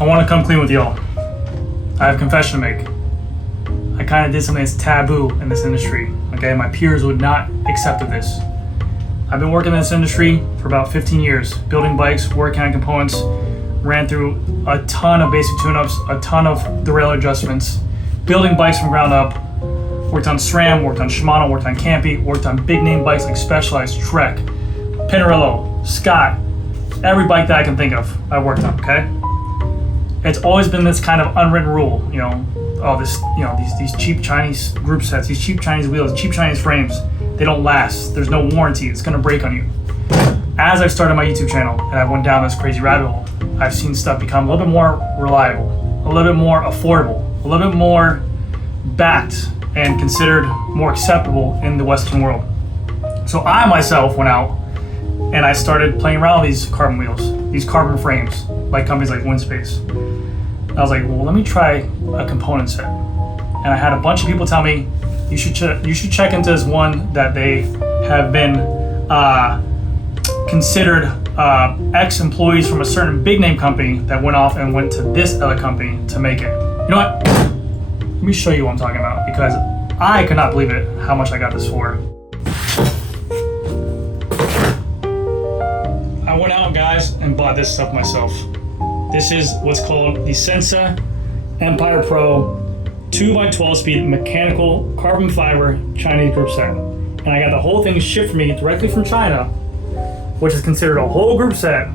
I want to come clean with y'all. I have a confession to make. I kind of did something that's taboo in this industry. Okay, my peers would not accept of this. I've been working in this industry for about 15 years, building bikes, working on components, ran through a ton of basic tune-ups, a ton of derailleur adjustments, building bikes from ground up, worked on SRAM, worked on Shimano, worked on Campy, worked on big name bikes like Specialized, Trek, Pinarello, Scott, every bike that I can think of, I worked on, okay? It's always been this kind of unwritten rule, these cheap Chinese group sets, these cheap Chinese wheels, cheap Chinese frames, they don't last. There's no warranty. It's gonna break on you. As I've started my YouTube channel and I went down this crazy rabbit hole, I've seen stuff become a little bit more reliable, a little bit more affordable, a little bit more backed and considered more acceptable in the Western world. So I myself went out and I started playing around with these carbon wheels, these carbon frames, by companies like WINSPACE. I was like, well, let me try a component set. And I had a bunch of people tell me, you should check into this one that they have been considered ex-employees from a certain big name company that went off and went to this other company to make it. You know what? Let me show you what I'm talking about, because I could not believe it how much I got this for. I went out, guys, and bought this stuff myself. This is what's called the Sensah Empire Pro 2x12 speed mechanical carbon fiber Chinese group set. And I got the whole thing shipped for me directly from China, which is considered a whole group set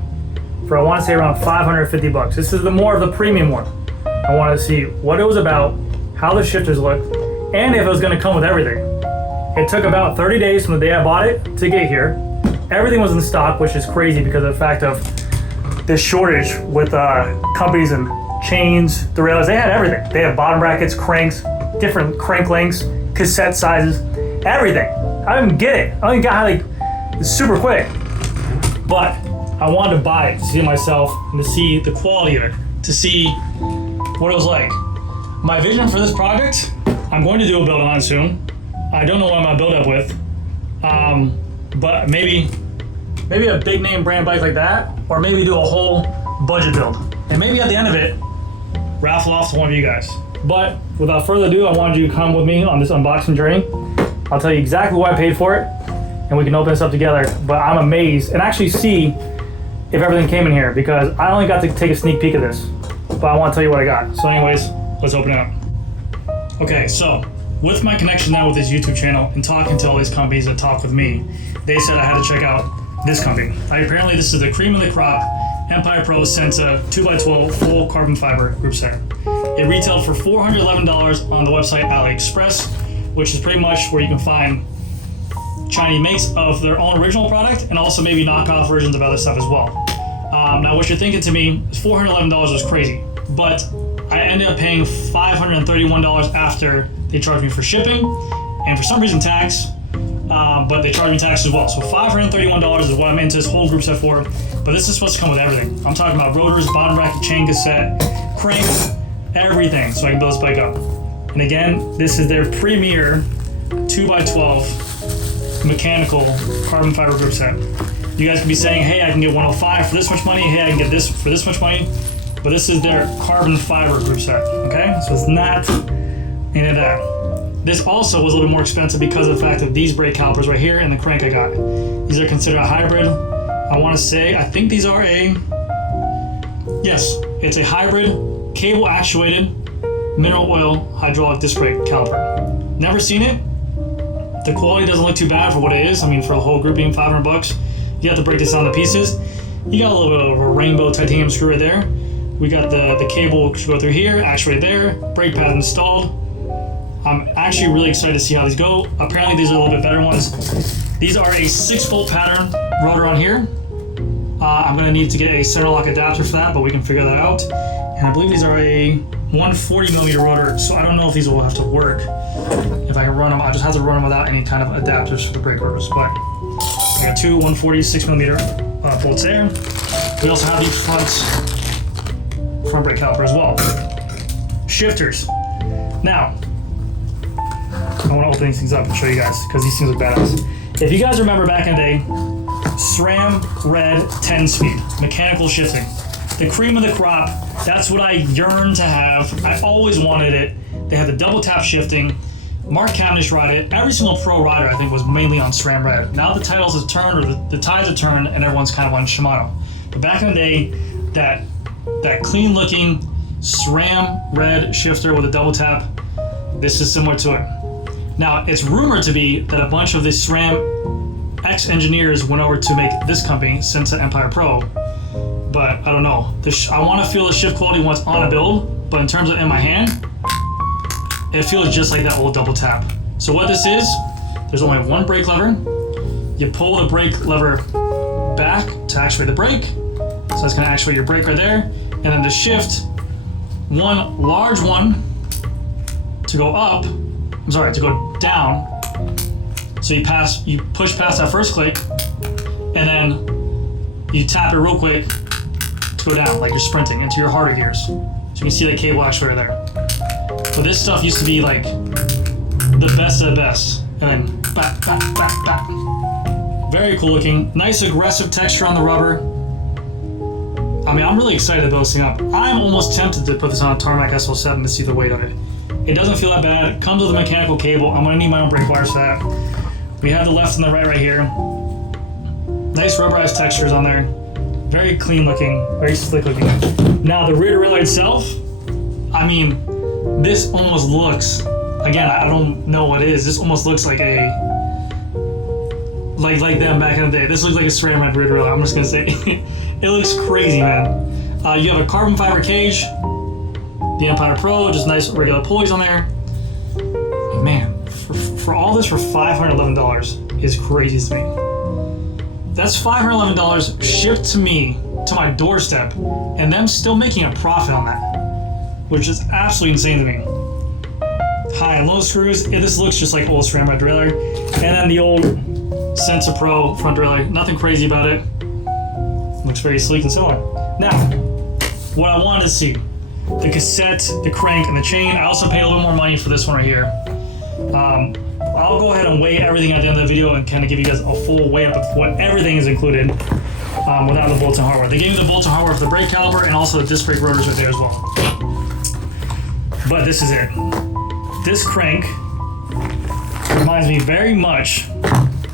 for, I want to say, around 550 bucks. This is the more of the premium one. I wanted to see what it was about, how the shifters looked, and if it was going to come with everything. It took about 30 days from the day I bought it to get here. Everything was in stock, which is crazy because of the fact of this shortage with companies and chains, derailleurs. They had everything. They had bottom brackets, cranks, different crank lengths, cassette sizes, everything. I didn't get it. I only got it's super quick. But I wanted to buy it to see it myself and to see the quality of it, to see what it was like. My vision for this project, I'm going to do a build on it soon. I don't know what I'm gonna build up with, but maybe a big name brand bike like that, or maybe do a whole budget build. And maybe at the end of it, raffle off to one of you guys. But without further ado, I wanted you to come with me on this unboxing journey. I'll tell you exactly what I paid for it, and we can open this up together. But I'm amazed and actually see if everything came in here, because I only got to take a sneak peek of this, but I want to tell you what I got. So anyways, let's open it up. Okay, so with my connection now with this YouTube channel and talking to all these companies that talk with me, they said I had to check out this company. Apparently this is the cream of the crop Empire Pro Sensah 2x12 full carbon fiber group set. It retailed for $411 on the website Aliexpress, which is pretty much where you can find Chinese makes of their own original product and also maybe knockoff versions of other stuff as well. Now what you're thinking to me is $411 was crazy, but I ended up paying $531 after they charged me for shipping and for some reason tax, but they charged me tax as well. So $531 is what I'm into this whole group set for, but this is supposed to come with everything. I'm talking about rotors, bottom bracket, chain cassette, crank, everything, so I can build this bike up. And again, this is their premier 2x12 mechanical carbon fiber group set. You guys can be saying, hey, I can get 105 for this much money, hey, I can get this for this much money, but this is their carbon fiber group set, okay? So it's not any of that. This also was a little bit more expensive because of the fact of these brake calipers right here and the crank I got. These are considered a hybrid. I want to say, I think these are yes, it's a hybrid cable actuated mineral oil hydraulic disc brake caliper. Never seen it. The quality doesn't look too bad for what it is. I mean, for the whole group being 500 bucks, you have to break this down to pieces. You got a little bit of a rainbow titanium screw right there. We got the cable should go through here, actuated there, brake pad installed. I'm actually really excited to see how these go. Apparently these are a little bit better ones. These are a 6-volt pattern rotor on here. I'm gonna need to get a center lock adapter for that, but we can figure that out. And I believe these are a 140 millimeter rotor, so I don't know if these will have to work. If I can run them, I just have to run them without any kind of adapters for the brake rotors. But we got two 146 millimeter bolts there. We also have the front brake caliper as well. Shifters. Now, I want to open these things up and show you guys because these things are badass. If you guys remember back in the day, SRAM Red 10 speed, mechanical shifting. the cream of the crop. That's what I yearn to have. I always wanted it. They had the double tap shifting. Mark Cavendish ride it. Every single pro rider, I think, was mainly on SRAM Red. Now the titles have turned, or the tides have turned, and everyone's kind of on Shimano. But back in the day, that clean-looking SRAM Red shifter with a double tap, this is similar to it. Now, it's rumored to be that a bunch of the SRAM ex-engineers went over to make this company, Sensah Empire Pro, but I don't know. I want to feel the shift quality once on a build, but in terms of in my hand, it feels just like that old double tap. So what this is, there's only one brake lever. You pull the brake lever back to actuate the brake. So that's gonna actuate your brake right there. And then the shift, one large one to go up, to go down. So you push past that first click, and then you tap it real quick to go down, like you're sprinting into your harder gears. So you can see the cable actuator there. But this stuff used to be like the best of the best. And then back. Very cool looking. Nice aggressive texture on the rubber. I mean, I'm really excited to build this thing up. I'm almost tempted to put this on a Tarmac SL7 to see the weight of it. It doesn't feel that bad. It comes with a mechanical cable. I'm gonna need my own brake wires for that. We have the left and the right here. Nice rubberized textures on there. Very clean looking, very slick looking. Now the rear derailleur itself, I mean, this almost looks, again, I don't know what it is. This almost looks like like them back in the day. This looks like a SRAM Red rear derailleur. I'm just gonna say, it looks crazy, man. You have a carbon fiber cage, the Empire Pro, just nice regular pulleys on there. Man, for all this for $511 is crazy to me. That's $511 shipped to me, to my doorstep, and them still making a profit on that, which is absolutely insane to me. High and low screws. This looks just like old SRAM Red derailleur. And then the old Sensah Pro front derailleur. Nothing crazy about it. Looks very sleek and similar. Now, what I wanted to see, the cassette, the crank, and the chain. I also paid a little more money for this one right here. I'll go ahead and weigh everything at the end of the video and kind of give you guys a full weigh up of what everything is included without the bolts and hardware. They gave me the bolts and hardware for the brake caliper and also the disc brake rotors right there as well. But this is it. This crank reminds me very much,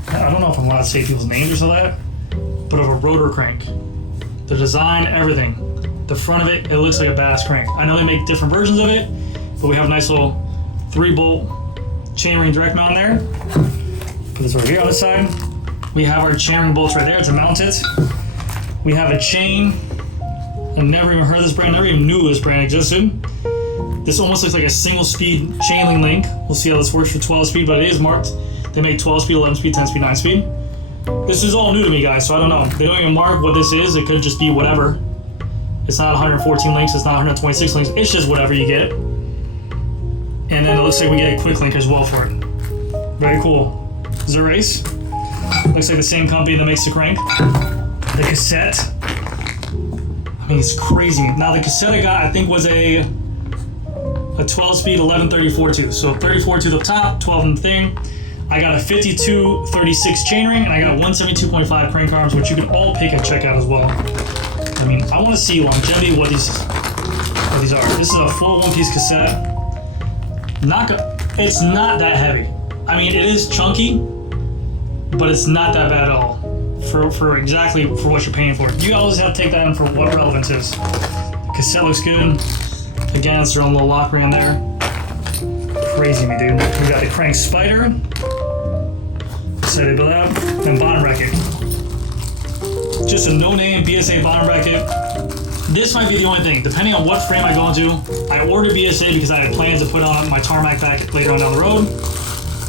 I don't know if I'm allowed to say people's names or so that, but of a rotor crank. The design, everything. The front of it looks like a badass crank. I know they make different versions of it, but we have a nice little 3-bolt chainring direct mount there. Put this over here on the side. We have our chainring bolts right there to mount it. We have a chain. I've never even heard of this brand, never even knew this brand existed. This almost looks like a single speed chain link. We'll see how this works for 12 speed, but it is marked. They make 12 speed, 11 speed, 10 speed, 9 speed. This is all new to me, guys, so I don't know. They don't even mark what this is. It could just be whatever. It's not 114 links, it's not 126 links. It's just whatever you get. And then it looks like we get a quick link as well for it. Very cool. This is a race. Looks like the same company that makes the crank. The cassette. I mean, it's crazy. Now the cassette I got, I think, was a 12 speed 1134 tooth. So 34 tooth up top, 12 in the thing. I got a 5236 chainring, and I got 172.5 crank arms, which you can all pick and check out as well. I mean, I want to see longevity, what these are. This is a full one-piece cassette. It's not that heavy. I mean, it is chunky, but it's not that bad at all for exactly for what you're paying for. You always have to take that in for what relevance is. The cassette looks good. Again, it's their own little lock ring there. Crazy me, dude. We got the crank spider. Set it out, and bottom bracket. Just a no-name BSA bottom bracket. This might be the only thing. Depending on what frame I go into, I ordered BSA because I had plans to put on my tarmac back later on down the road.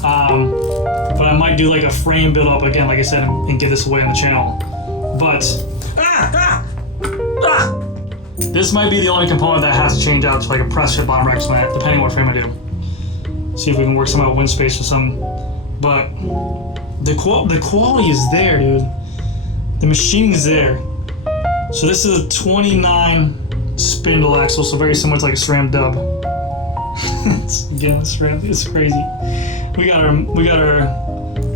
But I might do like a frame build up again, like I said, and give this away on the channel. But this might be the only component that has to change out to like a press fit bottom bracket, depending on what frame I do. See if we can work some out with WINSPACE or something. But the quality is there, dude. The machining is there. So this is a 29 spindle axle, so very similar to like a SRAM dub. Again, SRAM, it's crazy. We got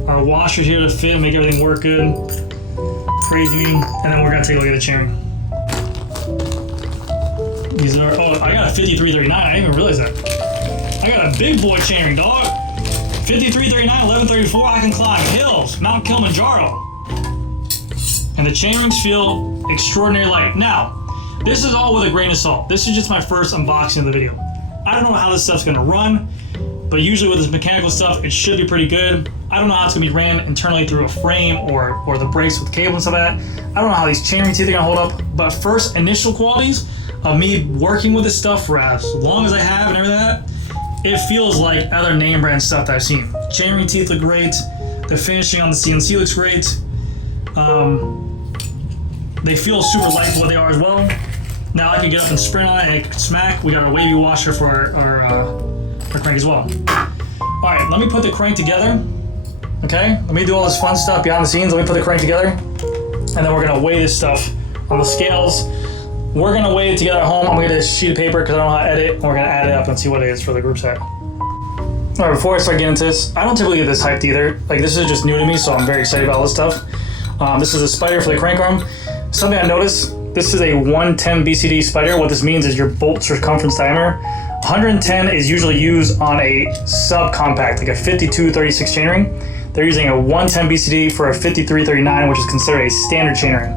our washers here to fit, make everything work good. Crazy, and then we're gonna take a look at the chainring. These are, oh, I got a 5339. I didn't even realize that. I got a big boy chainring, dog. 5339, 1134. I can climb hills, Mount Kilimanjaro. And the chainrings feel extraordinarily light. Now, this is all with a grain of salt. This is just my first unboxing of the video. I don't know how this stuff's gonna run, but usually with this mechanical stuff, it should be pretty good. I don't know how it's gonna be ran internally through a frame or the brakes with cable and stuff like that. I don't know how these chainring teeth are gonna hold up, but first initial qualities of me working with this stuff for as long as I have and everything like that, it feels like other name brand stuff that I've seen. Chainring teeth look great. The finishing on the CNC looks great. They feel super light for what they are as well. Now I can get up and sprint on it and it can smack. We got our wavy washer for our crank as well. All right, let me put the crank together. Okay, let me do all this fun stuff behind the scenes. Let me put the crank together, and then we're gonna weigh this stuff on the scales. We're gonna weigh it together at home. I'm gonna get a sheet of paper because I don't know how to edit, and we're gonna add it up and see what it is for the group set. All right, before I start getting into this, I don't typically get this hyped either. Like, this is just new to me, so I'm very excited about all this stuff. This is a spider for the crank arm. Something I noticed, this is a 110 BCD spider. What this means is your bolt circumference diameter. 110 is usually used on a subcompact, like a 5236 chainring. They're using a 110 BCD for a 5339, which is considered a standard chainring.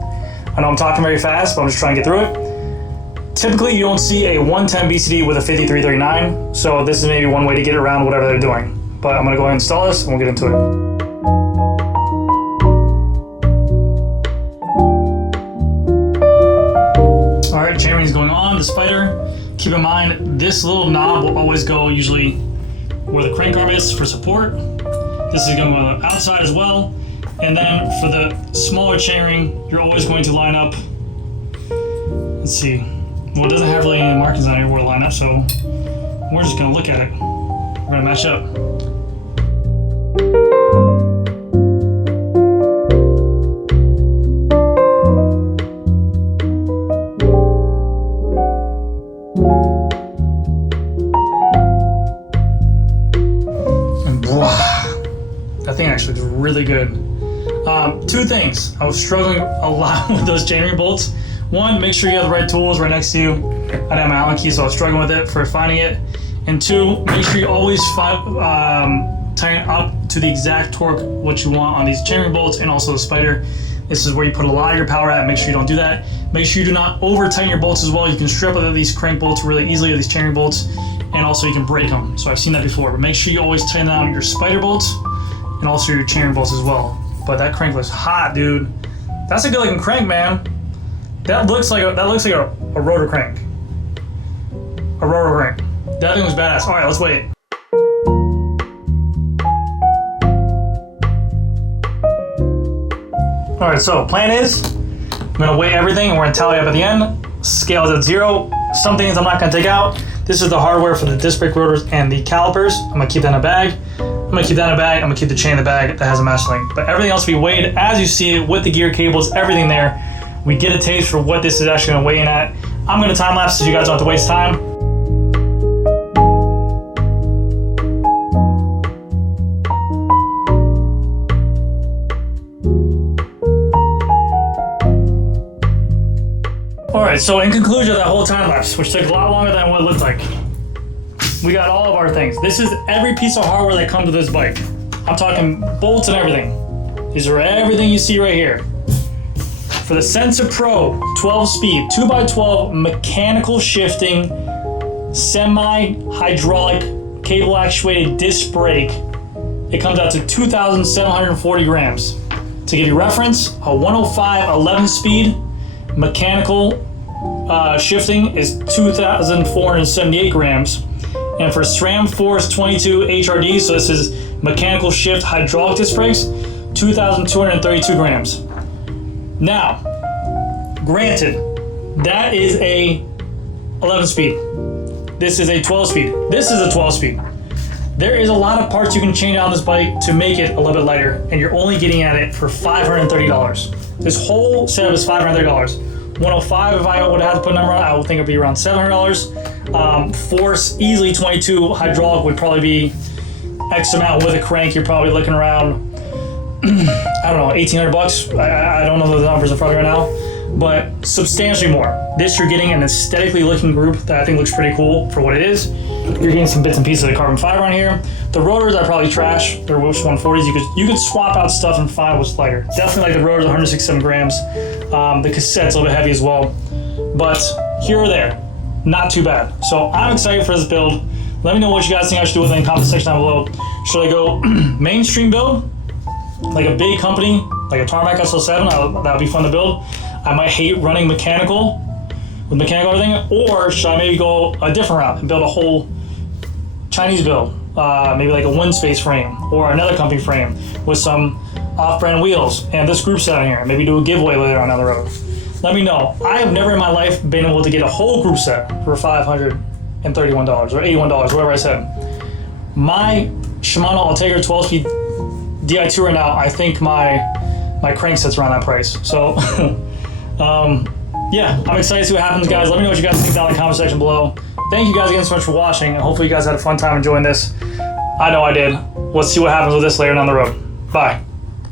I know I'm talking very fast, but I'm just trying to get through it. Typically, you don't see a 110 BCD with a 5339, so this is maybe one way to get around whatever they're doing. But I'm gonna go ahead and install this, and we'll get into it. All right, chainring is going on, the spider. Keep in mind, this little knob will always go usually where the crank arm is for support. This is going on the outside as well. And then for the smaller chainring, you're always going to line up. Let's see. Well, it doesn't have really any markings on here where to line up, so we're just gonna look at it. We're gonna match up. That thing actually looks really good. Two things. I was struggling a lot with those chainring bolts. One, make sure you have the right tools right next to you. I didn't have my Allen key, so I was struggling with it for finding it. And two, make sure you always tighten up to the exact torque what you want on these chainring bolts and also the spider. This is where you put a lot of your power at. Make sure you don't do that. Make sure you do not over tighten your bolts as well. You can strip out these crank bolts really easily, or these chainring bolts, and also you can break them. So I've seen that before, but make sure you always tighten down your spider bolts and also your chainring bolts as well. But that crank looks hot, dude. That's a good looking crank, man. That looks like a rotor crank. A rotor crank. That thing was badass. All right, let's wait. All right, so plan is, I'm gonna weigh everything and we're gonna tally up at the end. Scale is at 0. Some things I'm not gonna take out. This is the hardware for the disc brake rotors and the calipers. I'm gonna keep that in a bag. I'm gonna keep that in a bag. I'm gonna keep the chain in the bag that has a master link. But everything else we weighed as you see it with the gear cables, everything there. We get a taste for what this is actually gonna weigh in at. I'm gonna time lapse so you guys don't have to waste time. All right, so in conclusion of that whole time lapse, which took a lot longer than what it looked like, we got all of our things. This is every piece of hardware that comes with this bike. I'm talking bolts and everything. These are everything you see right here. For the Sensah Pro 12-speed 2x12 mechanical shifting semi-hydraulic cable actuated disc brake, it comes out to 2,740 grams. To give you reference, a 105 11-speed mechanical shifting is 2,478 grams. And for SRAM Force 22 HRD, so this is mechanical shift hydraulic disc brakes, 2,232 grams. Now, granted, that is a 11-speed. This is a 12-speed. This is a 12-speed. There is a lot of parts you can change on this bike to make it a little bit lighter, and you're only getting at it for $530. This whole setup is $530. 105, if I would have to put a number on it, I would think it'd be around $700. Force easily 22 hydraulic would probably be X amount with a crank. You're probably looking around, I don't know, 1,800 bucks. I don't know the numbers in front of me right but substantially more. This, you're getting an aesthetically looking group that I think looks pretty cool for what it is. You're getting some bits and pieces of carbon fiber on here. The rotors are probably trash. They're Wilsh 140s. You could swap out stuff and find what's lighter. Definitely like the rotors, 167 grams. The cassette's a little bit heavy as well, but here or there, not too bad. So I'm excited for this build. Let me know what you guys think I should do with it in the comment section down below. Should I go mainstream build, like a big company, like a Tarmac SL7? That would be fun to build. I might hate running mechanical with mechanical everything, or should I maybe go a different route and build a whole Chinese build, maybe like a WINSPACE frame or another company frame with some off-brand wheels and this group set on here. Maybe do a giveaway later on down the road. Let me know. I have never in my life been able to get a whole group set for $531 or $81, whatever I said. My Shimano Ultegra 12-speed Di2 right now, I think my crank set's around that price. So, yeah, I'm excited to see what happens, guys. Let me know what you guys think down in the comment section below. Thank you guys again so much for watching, and hopefully you guys had a fun time enjoying this. I know I did. Let's see what happens with this later down the road. Bye.